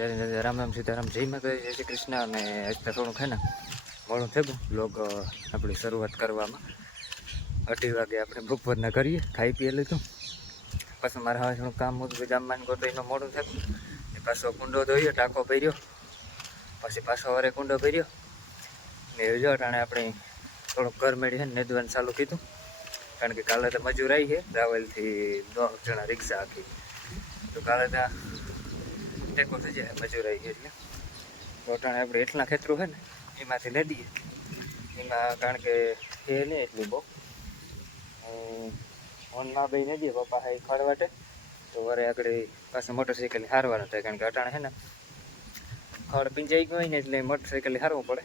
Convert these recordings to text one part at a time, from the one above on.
જ્યારે રામ રામ, સીતારામ, જય માતા જય શ્રી કૃષ્ણ. અને થોડુંક છે ને મોડું થયું લોગ આપણી શરૂઆત કરવામાં. અઢી વાગે આપણે બપોરના કરીએ, ખાઈ પીએ લીધું. પાછું મારા હવે થોડું કામ હતું ગામમાં ગોતો એનું મોડું થયું. ને પાછો કુંડો ધોયો, ટાંકો ભર્યો પછી પાછો વારે કુંડો ભર્યો ને જો ટાણે આપણે થોડુંક ઘર મેળી ને નેદવાનું ચાલુ કીધું. કારણ કે કાલે તો મજૂર આવી છે રાવલથી દસ જણા રિક્ષા આખી. તો કાલે ત્યાં ટેકો થઈ જાય મજૂર આવી એટલે. તો આપણે એટલા ખેતરું છે ને, એમાંથી નદીએ એમાં કારણ કે એ નહીં એટલું બહુ. ફોનમાં બે નદીએ પપ્પા હા ખડ વાટે. તો વરે આગળ પાસે મોટરસાઇકલ હારવાનું થાય, કારણ કે અટાણે છે ને ખડ પીંજાઈ ગયો હોય ને એટલે મોટરસાઇકલ હારવું પડે.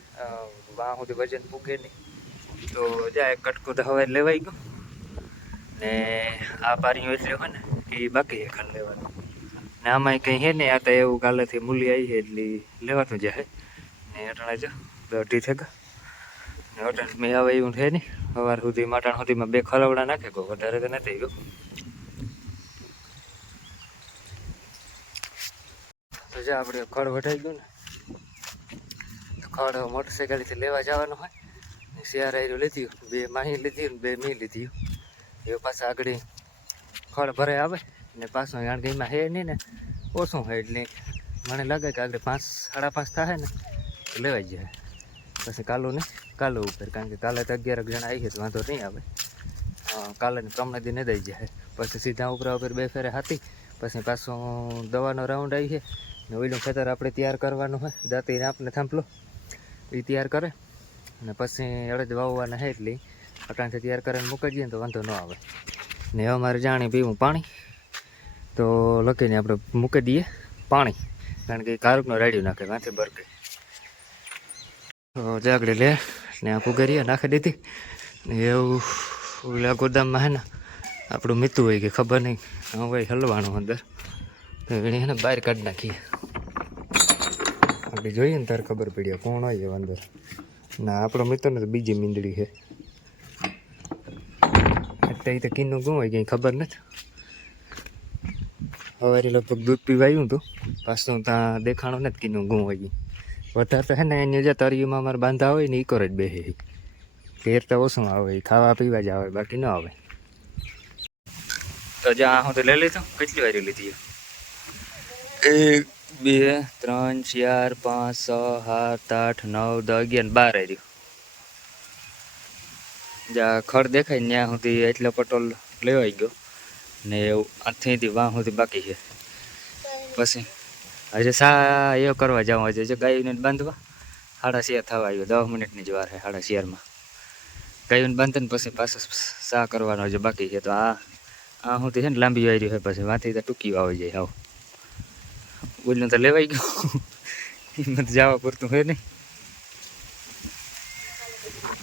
વાહ સુધી વજન પૂગે નહીં. તો જાય કટકો હવે લેવાઈ ગયો. ને આ પારીઓ એટલે હોય ને, એ બાકી ખંડ લેવાનું. ને આમાં કંઈ હે ને આ તો એવું કાલેથી મૂલી આવી છે એટલે લેવાનું જાય ને અટાણે જો, બે અઢી થેગા. ને અટાણ મેં આવે એવું છે નહીં સવાર સુધી માટાણ સુધીમાં બે ખલવડા નાખે કોઈ વધારે તો નથી ગયો. તો જો આપણે ખડ વઢાઈ ગયું ને, તો ખડ મોટરસાઇકલથી લેવા જવાનું હોય. શિયાર આયરું લીધી બે માહી લીધી બે મી લીધી. એ પાછા આગળ ખડ ભરે આવે. ને પાછો કે હે નહીં ને, ઓછું હોય એટલે મને લાગે કે આગળ પાંચ, સાડા પાંચ થાય ને, તો લેવાઈ જાય. પછી કાલું નહીં, કાલું ઉપર, કારણ કે કાલે તો અગિયાર જણા આવી તો વાંધો નહીં આવે. કાલે ને ત્રણે દી દઈ જાય. પછી સીધા ઉપરા ઉપર બે ફેરે હાથી, પછી પાછો દવાનો રાઉન્ડ આવી છે. ને ઓઈલું ખેતર આપણે તૈયાર કરવાનું હોય દાંતીને આપણે થાંભલો એ તૈયાર કરે. અને પછી અડદ વાવવાના હે એટલે, અટાણથી તૈયાર કરીને મૂકી દઈએ ને તો વાંધો ન આવે. ને હવે મારે જાણી પીવું પાણી. તો લખીને આપણે મૂકી દઈએ પાણી. કારણ કે કારકનો રાડ્યું નાખે, માથે બરકે તો જાગડી લે, ને આ કુગરીએ નાખી દીધી. એવું ઓલા ગોદામમાં હે ને, આપણું મીતું હોય કે ખબર નહીં હવે હલવાનું અંદર. તો એને હે ને બહાર કાઢી નાખીએ આપણે જોઈએ ને તારે ખબર પડી કોણ હોય અંદર. ના આપણો મિત્ર ને તો બીજી મીંદડી છે. અત્યારે તો કિન્નું ગું હોય કંઈ ખબર નથી. સવારે લગભગ દૂધ પીવા આવ્યું હતું. પાછું ત્યાં દેખાણો નથી કીધું ગું હોય વધારે તો હે ને, એની જે તરીમાં અમારે બાંધા હોય ને એ કરે જ બેસે ઘેર તો ઓછું આવે ખાવા પીવા જ આવે, બાકી ન આવે. તો જ્યાં હું તો લઈ લીધું. કેટલી વાર લીધી? એક, બે, ત્રણ, ચાર, પાંચ, છ, સાત, આઠ, નવ, દસ, અગિયાર બાર આવ્યું જ્યાં ખડ દેખાય ત્યાં સુધી એટલો પટોલ લેવાઈ ગયો. ને અહીંથી વાહ સુધી બાકી છે. પછી હજે સા એ કરવા જાઉં હજે જે ગાયોને બાંધવા સાડા શિયાર થવા આવ્યો. દસ મિનિટની જ વાર છે સાડા શિયારમાં ગાયોને બાંધે ને પછી પાછો સા કરવાનો હજુ બાકી છે. તો આ આ સુધી છે ને લાંબી આવી છે પછી. વાંથી તો ટૂંકી આવી જાય આવ બોલ્યું તો લેવાઈ ગયું. હિંમત જવા પૂરતું હોય નહીં.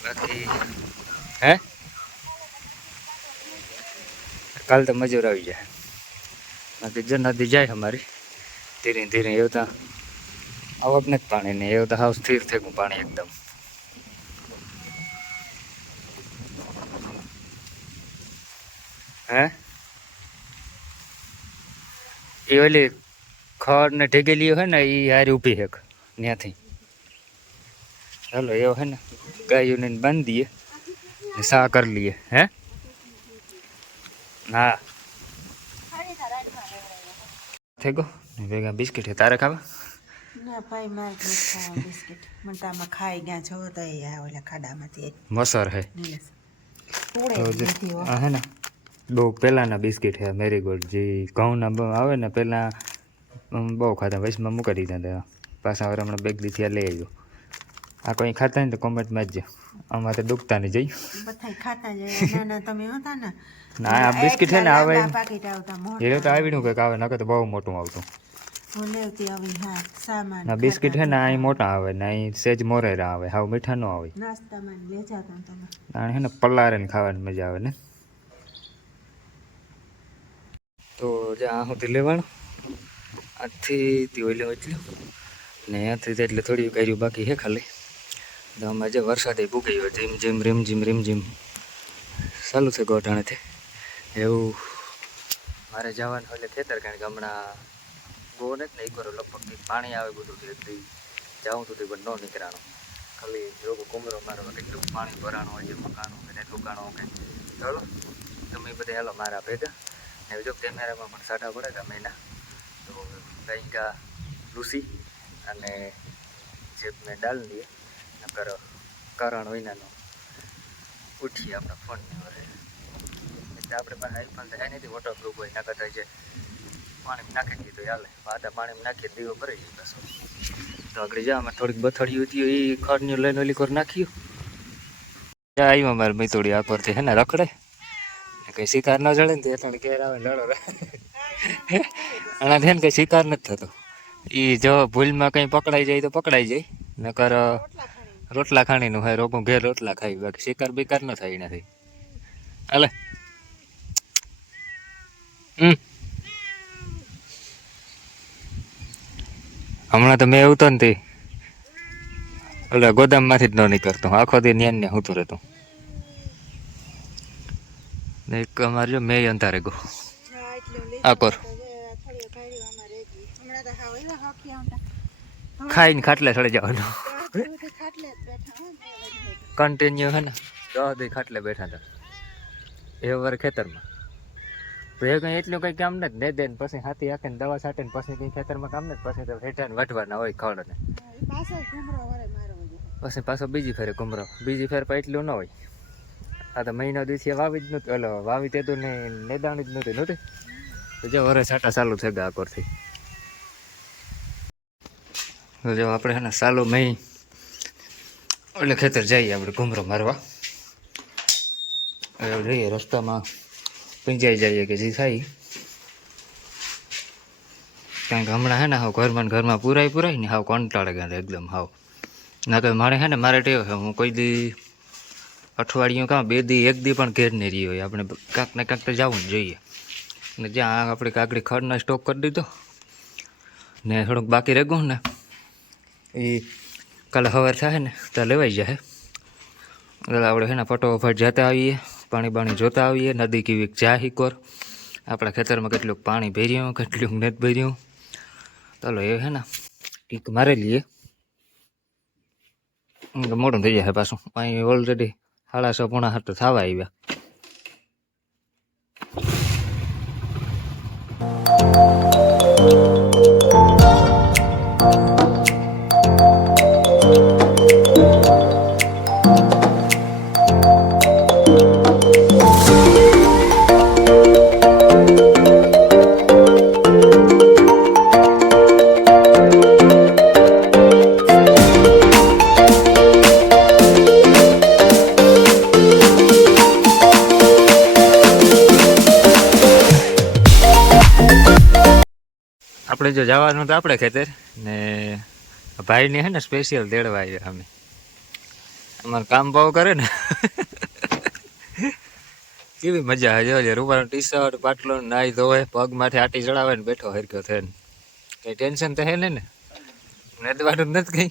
બાકી હે? કાલ તો મજૂર આવી જાય. બાકી જો નદી જાય અમારી. ધીરે ધીરે એવું તો આવક નથી પાણી નહીં એવું તો હાવ સ્થિર થઈ ગયું પાણી એકદમ. હે? એ ઓલી ખડ ને ઢેગેલી હોય ને એ હારી ઊભી છે ત્યાંથી ચાલો એવો હે ને ગાયોને બાંધી દઈએ સા કરી લઈએ. હે? હા. થઈ ગયો? ભેગા બિસ્કિટ છે તારે ખાવા? ના ભાઈ મારે બિસ્કિટ. મને તો આમાં ખાઈ ગયા છો તો એ આ ઓલા ખાડામાંથી મસર હે હો. આ હે ને બહુ પહેલાંના બિસ્કિટ છે મેરીગોલ્ડ જે ઘઉંના બ- આવે ને પહેલાં બહુ ખાતા વૈશમાં મૂકી દીધા હતા. પાછા હવે હમણાં બેગ દીથી આ લઈ આવ્યો. આ કોઈ ખાતા નહીં ને તો કોમેન્ટમાં જ અમારે તો ડૂબતા નહીં જઈ. બધાય ખાતા જાય ના તમે હતા ને. ના આ બિસ્કિટ છે ને આવે એ તો આવીનું કંઈક આવે નકર તો બહુ મોટું આવતું. હું હા ના બિસ્કિટ છે ને અહીં મોટા આવે ને અહીં સેજ મોરેરા આવે હાવ મીઠા ન આવે. નાસ્તામાં તમે. છે ને પલારે ને ખાવાની મજા આવે ને. તો જે આ સુધી લેવાનું. આથી ઓલે એટલું. ને અહીંયાથી એટલે થોડી કર્યું બાકી છે ખાલી. તો આજે જે વરસાદે ભૂગી ગયો જીમ જીમ, રીમ જીમ રીમ જીમ. ચાલુ છે ગોઠાણેથી. એવું મારે જવાનું એટલે ખેતર, કારણ કે હમણાં ગો ને ને, એક વાર લગભગ પાણી આવે બધું એટલે જાઉં સુધી પણ ન નીકળાણું. ખાલી લોકો કુમરો મારો કેટલું પાણી ભરાણું હોય છે મકાનો કે દુકાનો કે ચાલો, તમે બધા હાલો મારા ભેગા. ને જો કેમેરામાં પણ સાટા પડે ગમે મહિના તો કંઈક લુસી અને જે મેં ડાલ દઈએ નકર કારણ વિનાનો ઉઠીએ આપણે ફોનની એટલે આપણે પાસે આઈફોન થાય નથી વોટરપ્રૂફ હોય નકર થાય છે પાણી નાખી દીધું હાલે. પાટા પાણી નાખી દીવો ભરી ગયું પાછો તો આગળ જા અમે થોડીક બથડિયું હતી એ ખડની લઈને ઓલી કોર નાખ્યું. આવ્યું અમારે મિતોડી આ પરથી, હે ને, રખડે. કઈ શિકાર ન જડે ને એટલે ઘેર આવે, લડો. આના છે ને કઈ શિકાર નથી થતો. એ જો ભૂલમાં કંઈ પકડાઈ જાય તો પકડાઈ જાય. નકર રોટલા ખાણીનું હોય રોગું ઘેર રોટલા ખાઈ બાકી શિકાર બિકાર ન થાય હાલે. હમ. હમણાં તો મેં એવું તો. નથી ઓલા ગોદામમાંથી જ ન નીકળતો આખો દી ન્યાન ને હું રહેતું. એક અમારે જો મેં અંધારે ગો એટલું આ કોર. ખાઈને ખાટલે ચડી જવાનું. કન્ટિન્યુ હે ને? દસ ખાટલે બેઠા હતા. એ વર ખેતરમાં. કંઈ એટલું કંઈ કામ નથી દે ને પછી હાથી હાથે દવા છાંટે ને પછી કંઈ ખેતરમાં કામ નથી પછી તો હેઠા ને વઢવાના હોય ખડ ને હા, એ પાછો ઘૂમરો. પછી બીજી ફેરે કુમરો બીજી ફેર પણ એટલું ન હોય. આ તો મહિના દિવસે વાવી જ નહોતું એટલે વાવી તે તો ને નેદાણી જ નહોતી નહોતી. તો જો વરે છાંટા ચાલુ થઈ ગયા આકોરથી જો આપણે હે ને ચાલુ મહી એટલે ખેતર જઈએ આપણે ઘૂમરો મારવા. હવે જઈએ રસ્તામાં પીંજાઈ જઈએ કે જે થાય. કારણ કે હમણાં હે ને હાવ ઘરમાં ઘરમાં પુરાય પુરાય ને હાવ કંટાળે ગયા એકદમ હાવ. ના તો મારે હે ને, મારે ટેવ છે, હું કોઈ દી અઠવાડિયું કાં બે દી, એક દી પણ ઘેર નહીં રહી હોય આપણે કાંક ને કાંક તો જવું જોઈએ. ને જ્યાં આપણે કાકડી ખડનો સ્ટોક કરી દીધો ને થોડુંક બાકી રહી ને એ કાલે સવાર થાય ને ત્યાં લેવાઈ જાય. એટલે આપણે છે ને ફટોફટ જતા આવીએ પાણી બાણી જોતા આવીએ નદી કેવી જા હિકોર આપણા ખેતરમાં કેટલુંક પાણી ભર્યું કેટલુંક નથી ભર્યું. ચાલો એ છે ને ટીક મારી લઈએ. હમ, તો મોડું થઈ જાય પાછું. અહીં ઓલરેડી સાડા છ પોણા સાત તો થવા આવ્યા. આપણે જો જવાનું તો આપણે ખેતર. ને ભાઈને હે ને સ્પેશિયલ દેડવા આવ્યા અમે. અમારે કામ ભાવ કરે ને. કેવી મજા હજો જે રૂપાનો ટી શર્ટ પાટલો નાઈ ધોવે, પગ માથે આટી ચડાવે ને બેઠો હરક્યો થઈને. કઈ ટેન્શન તો હે ને ને. નદવાનું નથી કઈ.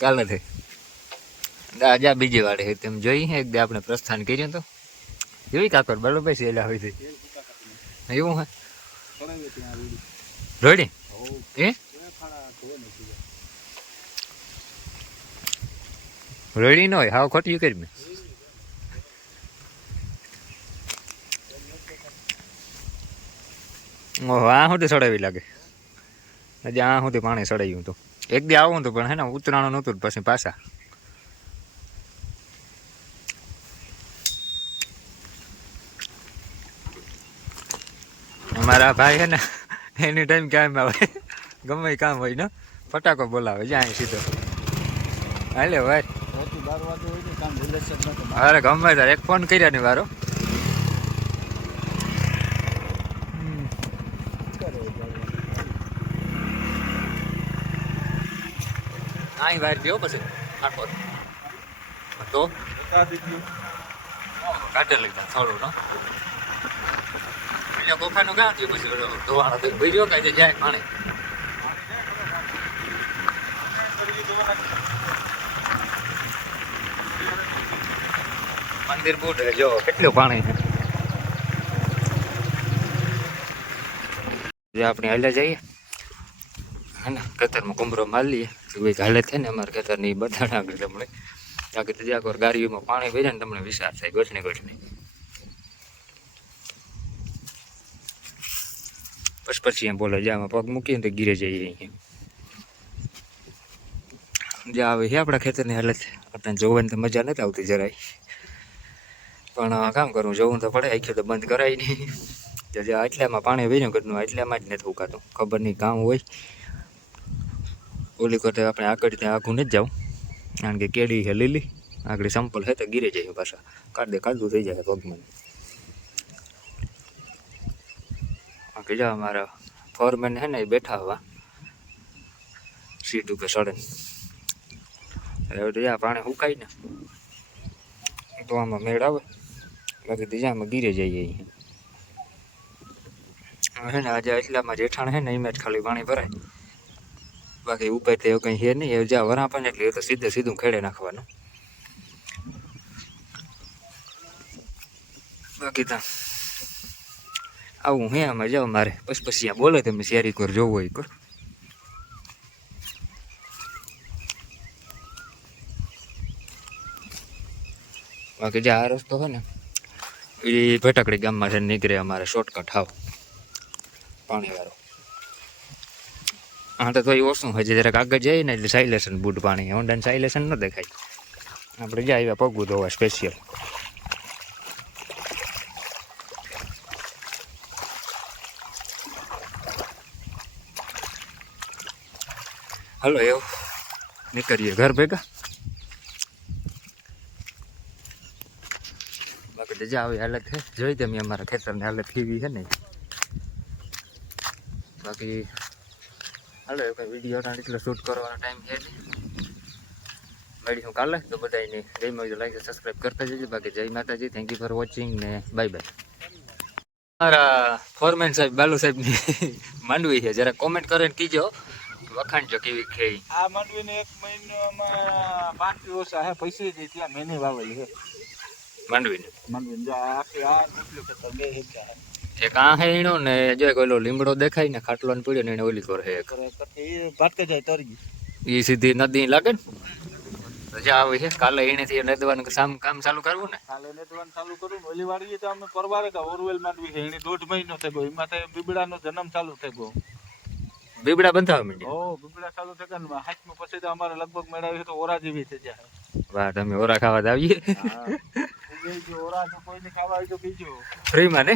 કાલે થઈ જા બીજી વાડે તેમ જોઈ એક દે આપણે પ્રસ્થાન કર્યું તો. જોઈ કાકર બરોબર એલા હોય છે. એવું હે. રોડી? એ રોડી ન હોય હાવ ખોટી કરી મેં. ઓહો આ સુધી સડાવી લાગે. હજી આ સુધી પાણી સડાયું હતું. એક દી આવું હતું પણ હે ને ઉતરાણું નહોતું પછી પાછા. અમારા ભાઈ હે ને એની ટાઈમ ક્યાંય આવે. ગમે કામ હોય ને ફટાકો બોલાવે જાય સીધો. હાલે ભાઈ. અરે ગમે તાર એક ફોન કર્યા ને વારો અહીં વાર ગયો પછી. આખો તો? કાઢે લીધા થોડું નો એટલે તોફાનું ક્યાં થયું, પછી ઓલો ધોવાણો તો ભર્યો કાંઈ જાય પાણી મંદિર બહુ જો, કેટલું પાણી છે. આપણે હાલે જઈએ. હા ને ખેતરમાં કુંભરો મારી લઈએ. ભાઈ હાલે થાય ને, અમારા ખેતરની બધાને આગળ તમને આગળ ત્યાં ગાડીઓમાં પાણી ભરે ને, તમને વિચાર થાય ગોઠણી ગોઠને પછી પછી એમ બોલે જ્યાં પગ મૂકીએ તો ગીરે જઈએ અહીંયા જ્યાં આવે છે આપણા ખેતરની હાલત, આપણને જોવાની તો મજા નથી આવતી જરાય. પણ કામ કરવું, જોવું તો પડે, આખી તો બંધ કરાય નહીં. જે આટલામાં પાણી વેર્યું ઘરનું આટલામાં જ નથી ઉકાતું ખબર નહીં કામ હોય. ઓલી કરતા આપણે આગળ ત્યાં આખું નથી જાઉં. કારણ કે કેડી છે લીલી. આગળ સંપલ છે તો ગીરે જાય પાછા. કાઢે કાઢું થઈ જાય પગમાં. બાકી જો અમારા ફોરમેન છે ને એ બેઠા હવા. સીટ ઉપર સડે હવે તો આ પાણી સુકાય ને. તો આમાં મેળ આવે. બાકી તો અમે ગીરે જઈએ હે ને આજે એટલામાં જેઠાણ હે ને એમાં જ ખાલી પાણી ભરાય. બાકી ઉપાય તો એવું કંઈ છે નહીં. એ જ્યાં વરા પણ એટલે એ તો સીધે સીધું ખેડે નાખવાનું. બાકી તો આવું હે આમાં, જાઓ મારે. પછી પછી આ બોલે તમે શેરી કર જોવો હોય કર. બાકી જે આ રસ્તો હોય ને, એ ભટકડી ગામમાં છે નીકળે અમારે શોર્ટકટ હાવ. પાણીવાળો. હા, તો એ ઓછું હોય જરાક આગળ જઈએ ને એટલે સાયલેશન બૂટ પાણી. હોન્ડાને સાયલેશન ન દેખાય. આપણે જાય આવ્યા, પગું ધોવા સ્પેશિયલ હલો એવું નીકળીએ. ઘર ભેગા? બાકી તો આવી હાલત છે જોઈ તમે અમારા ખેતરની હાલત કેવી છે ને. બાકી, હાલો એવું કંઈ વીડિયો એટલો શૂટ કરવાનો ટાઈમ છે નહીં. મળી હું કાલે. તો બધાને જય માતા લાઈક સબસ્ક્રાઈબ કરતા જજો. બાકી જય માતાજી. થેન્ક યુ ફોર વોચિંગ ને બાય બાય મારા ફોરમેન સાહેબ, બાલુ સાહેબની માંડવી છે. જરા કોમેન્ટ કરીને કીજો. વખાણજો કેવી ખેઈ આ માંડવીને એક મહિનામાં બાકી ઓછા હે પૈસે જ ત્યાં મહિને વાવેલી છે માંડવીને. માંડવીને જો આખી આ મોકલ્યું કે તમે હે. એક આ હેણો ને જો એક ઓલો લીમડો દેખાય ને ખાટલો ને પીડ્યો ને એને ઓલી કરે એક. કરે પછી એ ભાટકે જાય તરજી એ સીધી નદી લાગે ને? રજા આવી છે કાલે એનેથી નદવાનું કામ કામ ચાલુ કરવું ને? કાલે નેટવાનું ચાલુ કરું ને ઓલી વાડીએ તો અમે પરવારે કા ઓરવેલ માંડવી છે એની દોઢ મહિનો થઈ ગયો એમાં બીબડાનો જન્મ ચાલુ થઈ ગયો બીબડા બંધાવા માંડ્યા? ઓ બીબડા ચાલુ થઈ ગયા હાથમાં પછી તો અમારે લગભગ મેળાવી તો ઓરા જેવી થઈ જાય. વાહ તમે ઓરા ખાવા જ આવીએ. હા ઓરા જો કોઈને ખાવા આવી તો બીજો ફ્રીમાં ને?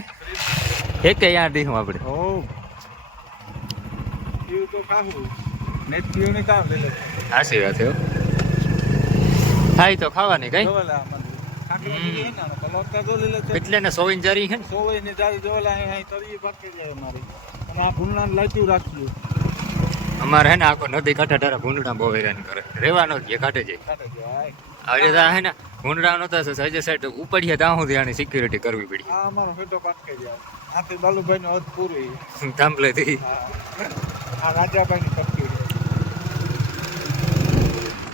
એક કે યાર દીહું આપણે ઓ. પીવું તો ખાવું. ને પીવું ને કામ લઈ લે સાચી વાત હો. થાય તો ખાવાની કઈ. હે તો લે એટલે ને સોવીન જારી છે ને? સોવાઈ જારી તરી પાકી જાય અમારી. અને આ ભૂલના લાગ્યું રાખ્યું અમારે હે ને આખો નદી કાંઠે તારા ભૂંડડા બહુ હેરાન કરે. રહેવાનો જ કાંઠે જાય આજે તો હે ને ભૂંડડા તો સજે સાઈડ ઉપડીએ ત્યાં સુધી આની સિક્યુરિટી કરવી પડી. અમારો ફેટો પાકે જાય આથી બાલુભાઈ નો હદ પૂરી. થાંભલેથી હા. આ રાજાભાઈ ની